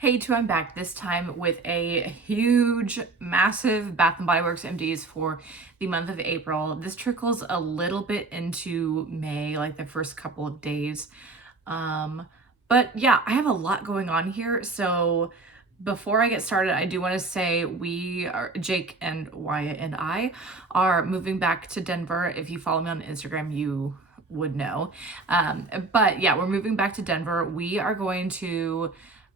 Hey, I'm back this time with a huge, massive Bath & Body Works Empties for the month of April. This trickles a little bit into May, like the first couple of days. But yeah, I have a lot going on here. So before I get started, I do want to say Jake and Wyatt and I are moving back to Denver. If you follow me on Instagram, you would know. But yeah, we're moving back to Denver. We are going to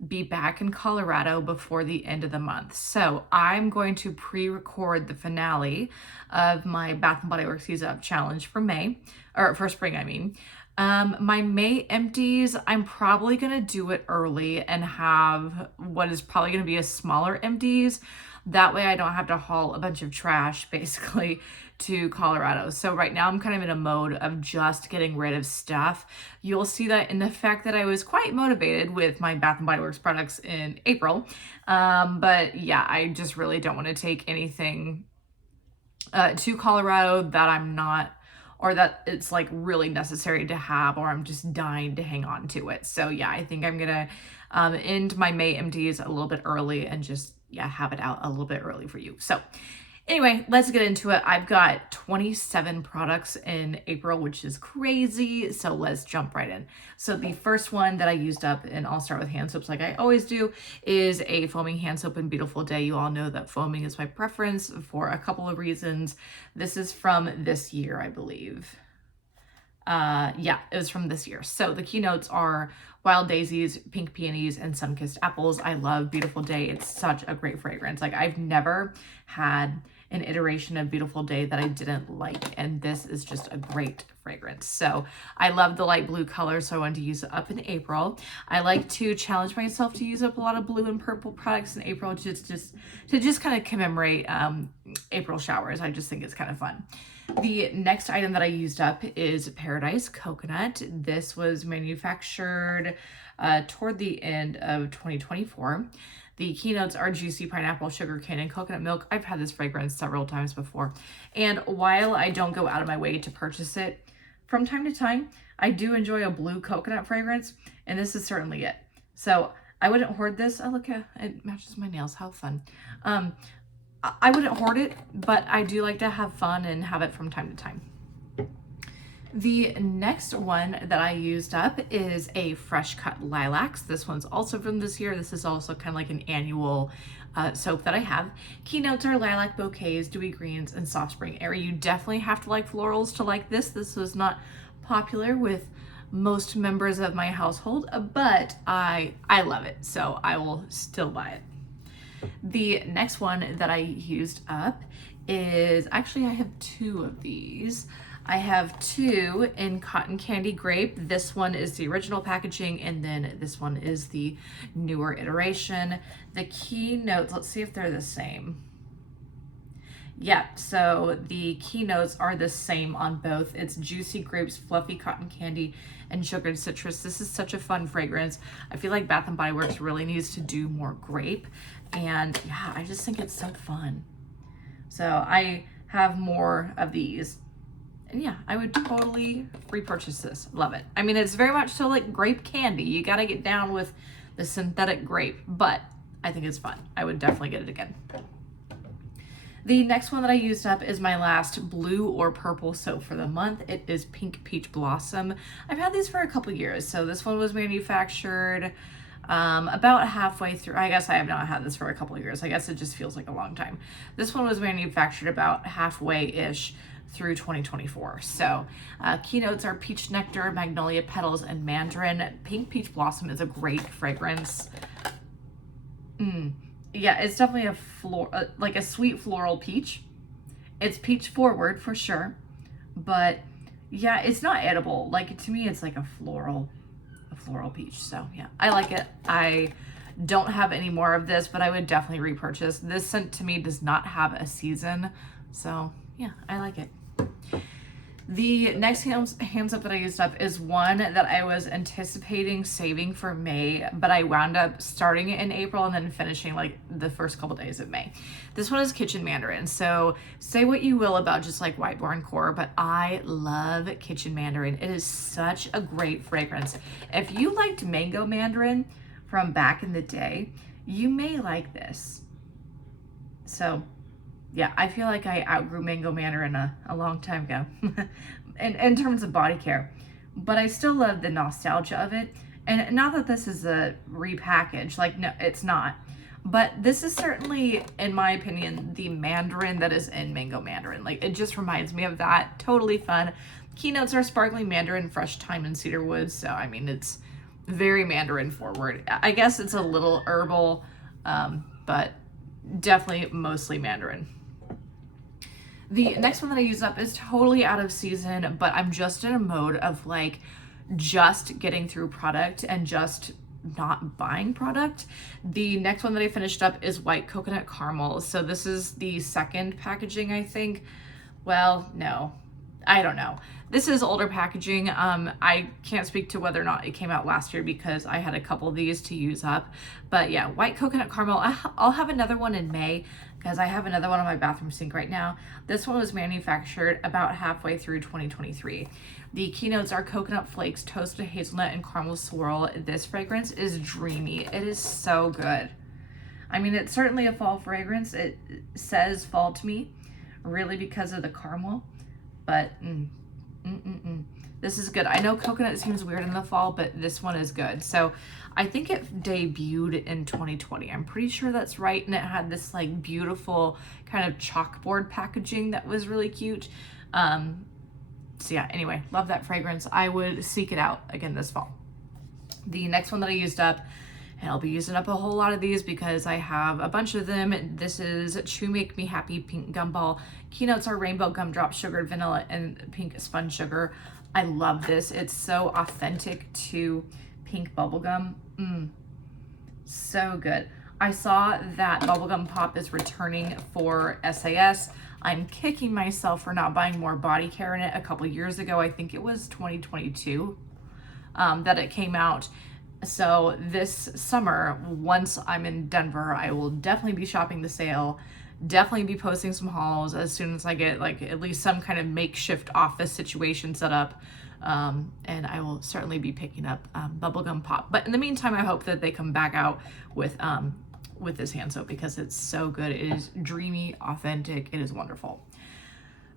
be back in Colorado before the end of the month. So I'm going to pre-record the finale of my Bath & Body Works Use Up challenge for May, or for spring, I mean. My May empties, I'm probably gonna do it early and have what is probably gonna be a smaller empties. That way I don't have to haul a bunch of trash basically to Colorado. So right now I'm kind of in a mode of just getting rid of stuff. You'll see that in the fact that I was quite motivated with my Bath & Body Works products in April. But yeah, I just really don't want to take anything to Colorado that I'm not, or that it's like really necessary to have, or I'm just dying to hang on to it. So yeah, I think I'm gonna end my May empties a little bit early and just, yeah, have it out a little bit early for you. So anyway, let's get into it. I've got 27 products in April, which is crazy. So let's jump right in. So the first one that I used up, and I'll start with hand soaps like I always do, is a foaming hand soap in Beautiful Day. You all know that foaming is my preference for a couple of reasons. This is from this year, I believe. Yeah, it was from this year. So the keynotes are Wild Daisies, Pink Peonies, and Sun-Kissed Apples. I love Beautiful Day. It's such a great fragrance. Like, I've never had an iteration of Beautiful Day that I didn't like, and this is just a great fragrance. So I love the light blue color, so I wanted to use it up in April. I like to challenge myself to use up a lot of blue and purple products in April to just kind of commemorate April showers. I just think it's kind of fun. The next item that I used up is Paradise Coconut. This was manufactured toward the end of 2024. The keynotes are Juicy Pineapple, Sugarcane, and Coconut Milk. I've had this fragrance several times before. And while I don't go out of my way to purchase it, from time to time, I do enjoy a blue coconut fragrance, and this is certainly it. So I wouldn't hoard this. Oh, look, it matches my nails. How fun. I wouldn't hoard it, but I do like to have fun and have it from time to time. The next one that I used up is a Fresh Cut Lilacs. This one's also from this year. This is also kind of like an annual soap that I have. Keynotes are lilac bouquets, dewy greens, and soft spring air. You definitely have to like florals to like this. This was not popular with most members of my household, but I love it, so I will still buy it. The next one that I used up is, actually I have two of these. I have two in Cotton Candy Grape. This one is the original packaging, and then this one is the newer iteration. The keynotes, let's see if they're the same. Yeah, so the keynotes are the same on both. It's Juicy Grapes, Fluffy Cotton Candy, and Sugared Citrus. This is such a fun fragrance. I feel like Bath & Body Works really needs to do more grape. And yeah, I just think it's so fun. So I have more of these. And yeah, I would totally repurchase this. Love it. I mean, it's very much so like grape candy. You got to get down with the synthetic grape, but I think it's fun. I would definitely get it again. The next one that I used up is my last blue or purple soap for the month. It is Pink Peach Blossom. I've had these for a couple years. So this one was manufactured about halfway through. I guess I have not had this for a couple of years. I guess it just feels like a long time. This one was manufactured about halfway-ish through 2024. So keynotes are Peach Nectar, Magnolia Petals, and Mandarin. Pink Peach Blossom is a great fragrance. Yeah, it's definitely like a sweet floral peach. It's peach forward for sure, but yeah, it's not edible. Like, to me, it's like a floral peach. So yeah, I like it. I don't have any more of this, but I would definitely repurchase. This scent to me does not have a season, so yeah, I like it. The next hand soap that I used up is one that I was anticipating saving for May, but I wound up starting it in April and then finishing like the first couple days of May. This one is Kitchen Mandarin. So say what you will about just like White Barn Core, but I love Kitchen Mandarin. It is such a great fragrance. If you liked Mango Mandarin from back in the day, you may like this. So yeah, I feel like I outgrew Mango Mandarin a long time ago in terms of body care, but I still love the nostalgia of it. And not that this is a repackage, like, no, it's not. But this is certainly, in my opinion, the Mandarin that is in Mango Mandarin. Like, it just reminds me of that. Totally fun. Keynotes are sparkling mandarin, fresh thyme, and cedar wood. So, I mean, it's very Mandarin forward. I guess it's a little herbal, but definitely mostly Mandarin. The next one that I used up is totally out of season, but I'm just in a mode of like just getting through product and just not buying product. The next one that I finished up is white coconut caramel. So this is the second packaging, I think. Well, no, I don't know. This is older packaging. I can't speak to whether or not it came out last year because I had a couple of these to use up. But yeah, white coconut caramel. I'll have another one in May because I have another one on my bathroom sink right now. This one was manufactured about halfway through 2023. The keynotes are coconut flakes, toasted hazelnut, and caramel swirl. This fragrance is dreamy. It is so good. I mean, it's certainly a fall fragrance. It says fall to me, really, because of the caramel, but this is good. I know coconut seems weird in the fall, but this one is good. So I think it debuted in 2020. I'm pretty sure that's right. And it had this like beautiful kind of chalkboard packaging that was really cute. So yeah, anyway, love that fragrance. I would seek it out again this fall. The next one that I used up, and I'll be using up a whole lot of these because I have a bunch of them. This is Chew Make Me Happy Pink Gumball. Keynotes are rainbow gumdrop, sugared vanilla, and pink spun sugar. I love this. It's so authentic to pink bubblegum. So good. I saw that Bubblegum Pop is returning for SAS. I'm kicking myself for not buying more body care in it a couple years ago. I think it was 2022 that it came out. So this summer, once I'm in Denver, I will definitely be shopping the sale, definitely be posting some hauls as soon as I get like at least some kind of makeshift office situation set up. And I will certainly be picking up Bubblegum Pop. But in the meantime, I hope that they come back out with this hand soap because it's so good. It is dreamy, authentic. It is wonderful.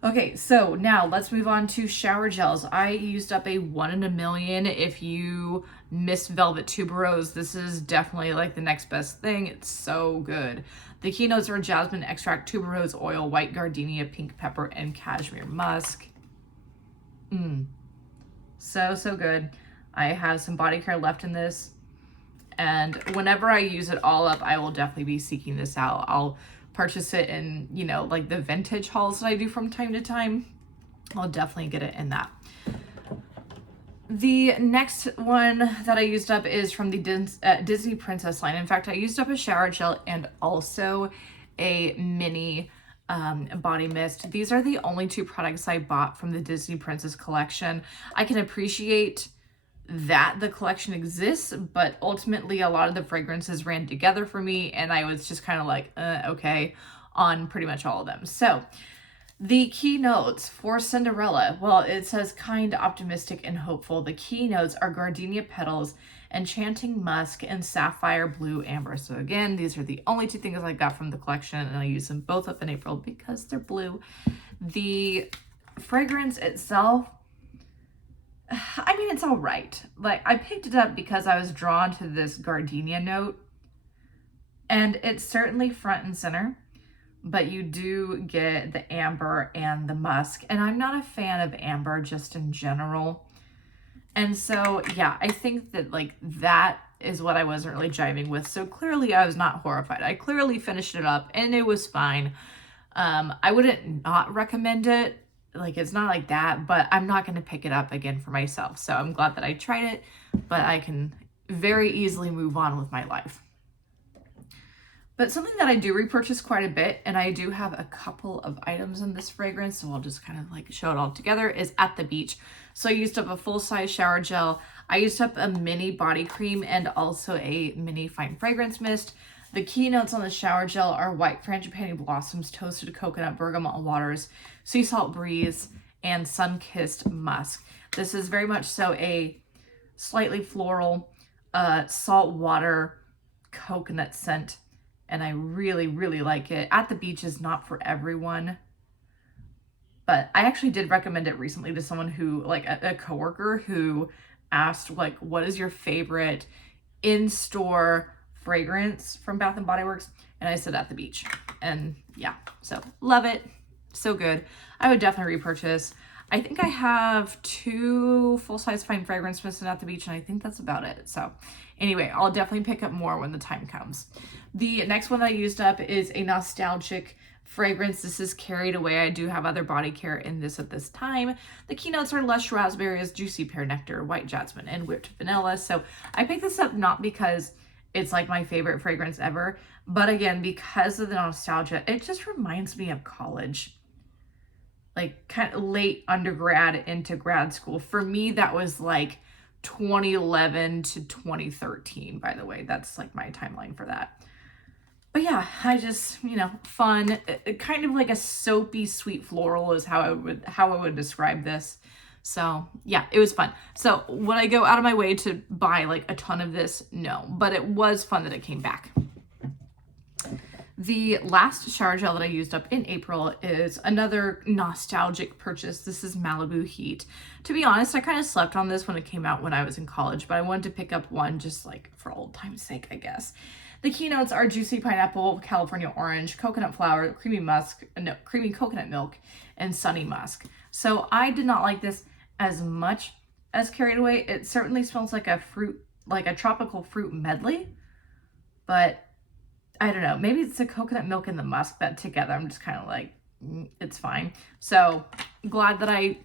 Okay, so now let's move on to shower gels. I used up a 1 in a million. If you miss Velvet Tuberose, this is definitely like the next best thing. It's so good. The keynotes are jasmine extract, tuberose oil, white gardenia, pink pepper, and cashmere musk. So good. I have some body care left in this. And whenever I use it all up, I will definitely be seeking this out. I'll purchase it in, you know, like the vintage hauls that I do from time to time. I'll definitely get it in that. The next one that I used up is from the Disney Princess line. In fact, I used up a shower gel and also a mini body mist. These are the only two products I bought from the Disney Princess collection. I can appreciate that the collection exists, but ultimately a lot of the fragrances ran together for me and I was just kind of like, okay, on pretty much all of them. So the keynotes for Cinderella, well, it says kind, optimistic, and hopeful. The keynotes are gardenia petals, enchanting musk, and sapphire blue amber. So again, these are the only two things I got from the collection and I use them both up in April because they're blue. The fragrance itself, I mean, it's all right. Like, I picked it up because I was drawn to this gardenia note, and it's certainly front and center, but you do get the amber and the musk, and I'm not a fan of amber just in general. And so, yeah, I think that, like, that is what I wasn't really jiving with. So clearly I was not horrified. I clearly finished it up, and it was fine. I wouldn't not recommend it. Like, it's not like that, but I'm not going to pick it up again for myself. So I'm glad that I tried it, but I can very easily move on with my life. But something that I do repurchase quite a bit, and I do have a couple of items in this fragrance, so I'll just kind of like show it all together, is At the Beach. So I used up a full-size shower gel. I used up a mini body cream and also a mini fine fragrance mist. The keynotes on the shower gel are white frangipani blossoms, toasted coconut, bergamot waters, sea salt breeze, and sun-kissed musk. This is very much so a slightly floral, saltwater coconut scent, and I really, really like it. At the beach is not for everyone, but I actually did recommend it recently to someone who, like a coworker who asked, like, what is your favorite in-store fragrance from Bath and Body Works? And I said At the Beach. And yeah, so love it. So good. I would definitely repurchase. I think I have 2 full-size fine fragrance mists At the Beach, and I think that's about it. So anyway, I'll definitely pick up more when the time comes. The next one that I used up is a nostalgic fragrance. This is Carried Away. I do have other body care in this at this time. The keynotes are lush raspberries, juicy pear nectar, white jasmine, and whipped vanilla. So I picked this up not because it's like my favorite fragrance ever, but again, because of the nostalgia. It just reminds me of college, like kind of late undergrad into grad school. For me, that was like 2011 to 2013, by the way. That's like my timeline for that. But yeah, I just, fun, kind of like a soapy sweet floral is how I would describe this. So yeah, it was fun. So would I go out of my way to buy like a ton of this? No, but it was fun that it came back. The last shower gel that I used up in April is another nostalgic purchase. This is Malibu Heat. To be honest, I kind of slept on this when it came out when I was in college, but I wanted to pick up one just like for old time's sake, I guess. The keynotes are juicy pineapple, California orange, coconut flower, creamy coconut milk, and sunny musk. So I did not like this as much as Carried Away. It certainly smells like a tropical fruit medley, but I don't know. Maybe it's the coconut milk and the musk that together I'm just kind of like, it's fine. So glad that I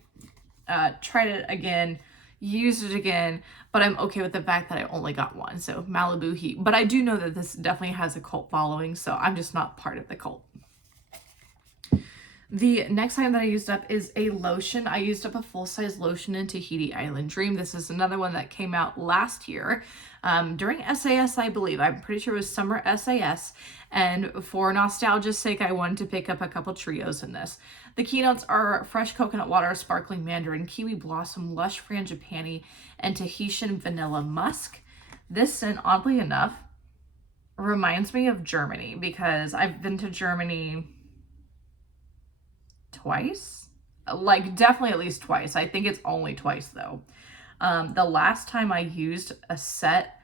tried it again, used it again, but I'm okay with the fact that I only got one. So Malibu Heat. But I do know that this definitely has a cult following, so I'm just not part of the cult. The next item that I used up is a lotion. I used up a full-size lotion in Tahiti Island Dream. This is another one that came out last year during SAS, I believe. I'm pretty sure it was summer SAS. And for nostalgia's sake, I wanted to pick up a couple trios in this. The keynotes are fresh coconut water, sparkling mandarin, kiwi blossom, lush frangipani, and Tahitian vanilla musk. This scent, oddly enough, reminds me of Germany because I've been to Germany twice, like definitely at least twice. I think it's only twice though. The last time I used a set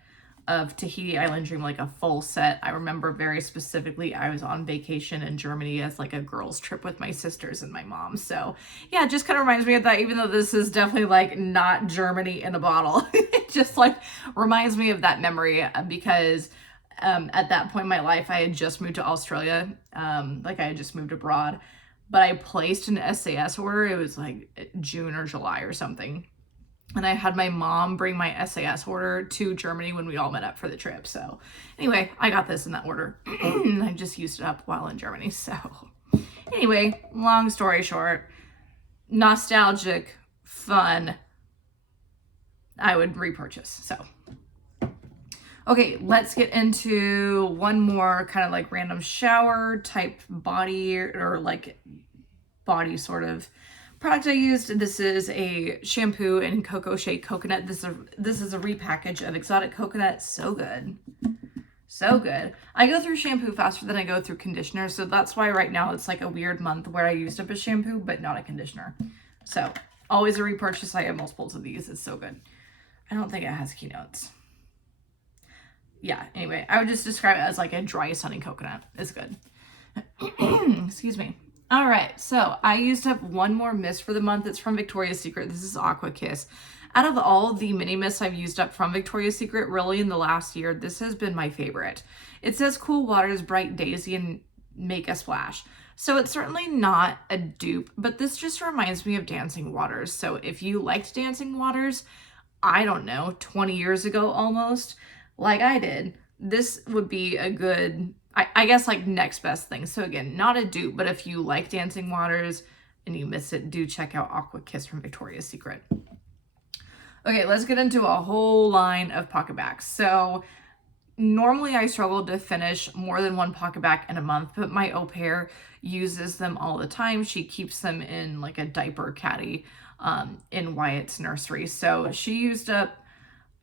of Tahiti Island Dream, like a full set, I remember very specifically I was on vacation in Germany as like a girls trip with my sisters and my mom. So yeah, it just kind of reminds me of that, even though this is definitely like not Germany in a bottle. It just like reminds me of that memory because at that point in my life, I had just moved to Australia. Like I had just moved abroad. But I placed an SAS order. It was like June or July or something. And I had my mom bring my SAS order to Germany when we all met up for the trip. So anyway, I got this in that order. I just used it up while in Germany. So anyway, long story short, nostalgic, fun, I would repurchase. So okay, let's get into one more kind of like random shower type body or like body sort of product I used. This is a shampoo in Cocoa Shea Coconut. This is a repackage of Exotic Coconut. So good. So good. I go through shampoo faster than I go through conditioner. So that's why right now it's like a weird month where I used up a shampoo, but not a conditioner. So always a repurchase. I have multiples of these. It's so good. I don't think it has keynotes. Yeah, anyway, I would just describe it as like a dry sunny coconut. It's good. Excuse me. All right, so I used up one more mist for the month. It's from Victoria's Secret. This is Aqua Kiss. Out of all the mini mists I've used up from Victoria's Secret, really in the last year, this has been my favorite. It says cool waters, bright daisy, and make a splash. So it's certainly not a dupe, but this just reminds me of Dancing Waters. So if you liked Dancing Waters, I don't know, 20 years ago almost, like I did, this would be a good, I guess, like next best thing. So again, not a dupe, but if you like Dancing Waters and you miss it, do check out Aqua Kiss from Victoria's Secret. Okay, let's get into a whole line of PocketBacs. So normally I struggle to finish more than one PocketBac in a month, but my au pair uses them all the time. She keeps them in like a diaper caddy in Wyatt's nursery. So she used up,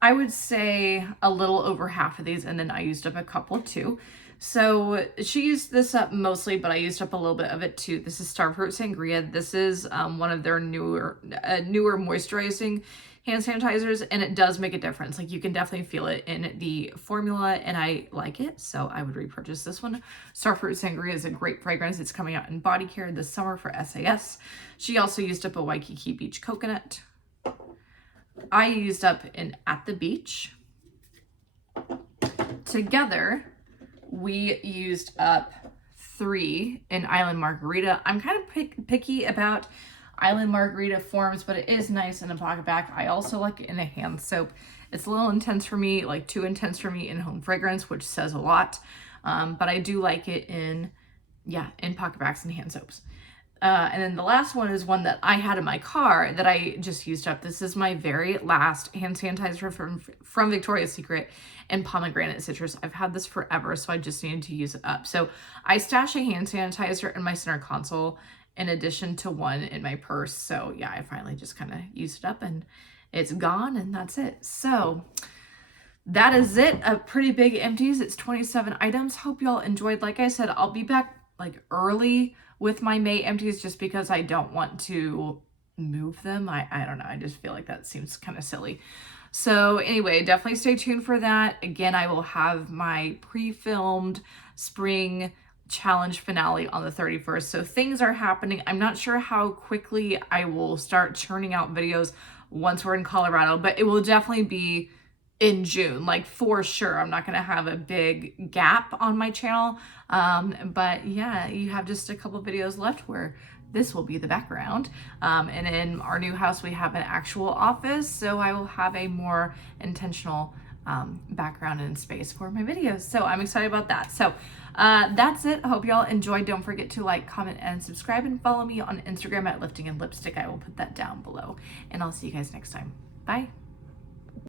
I would say a little over half of these, and then I used up a couple too. So she used this up mostly, but I used up a little bit of it too. This is Starfruit Sangria. This is one of their newer moisturizing hand sanitizers, and it does make a difference. Like, you can definitely feel it in the formula, and I like it, so I would repurchase this one. Starfruit Sangria is a great fragrance. It's coming out in body care this summer for SAS. She also used up a Waikiki Beach Coconut. I used up an At the Beach. Together, we used up 3 in Island Margarita. I'm kind of picky about Island Margarita forms, but it is nice in a pocket bag. I also like it in a hand soap. It's a little intense for me, like too intense for me in home fragrance, which says a lot. But I do like it in pocket bags and hand soaps. And then the last one is one that I had in my car that I just used up. This is my very last hand sanitizer from Victoria's Secret and pomegranate citrus. I've had this forever, so I just needed to use it up. So I stash a hand sanitizer in my center console in addition to one in my purse. So yeah, I finally just kind of used it up and it's gone, and that's it. So that is it. A pretty big Empties. It's 27 items. Hope y'all enjoyed. Like I said, I'll be back like early with my May Empties just because I don't want to move them. I don't know. I just feel like that seems kind of silly. So anyway, definitely stay tuned for that. Again, I will have my pre-filmed spring challenge finale on the 31st. So things are happening. I'm not sure how quickly I will start churning out videos once we're in Colorado, but it will definitely be in June, like for sure. I'm not going to have a big gap on my channel. But yeah, you have just a couple videos left where this will be the background. And in our new house, we have an actual office, so I will have a more intentional background and space for my videos. So I'm excited about that. So that's it. I hope y'all enjoyed. Don't forget to like, comment, and subscribe, and follow me on Instagram at Lifting and Lipstick. I will put that down below, and I'll see you guys next time. Bye.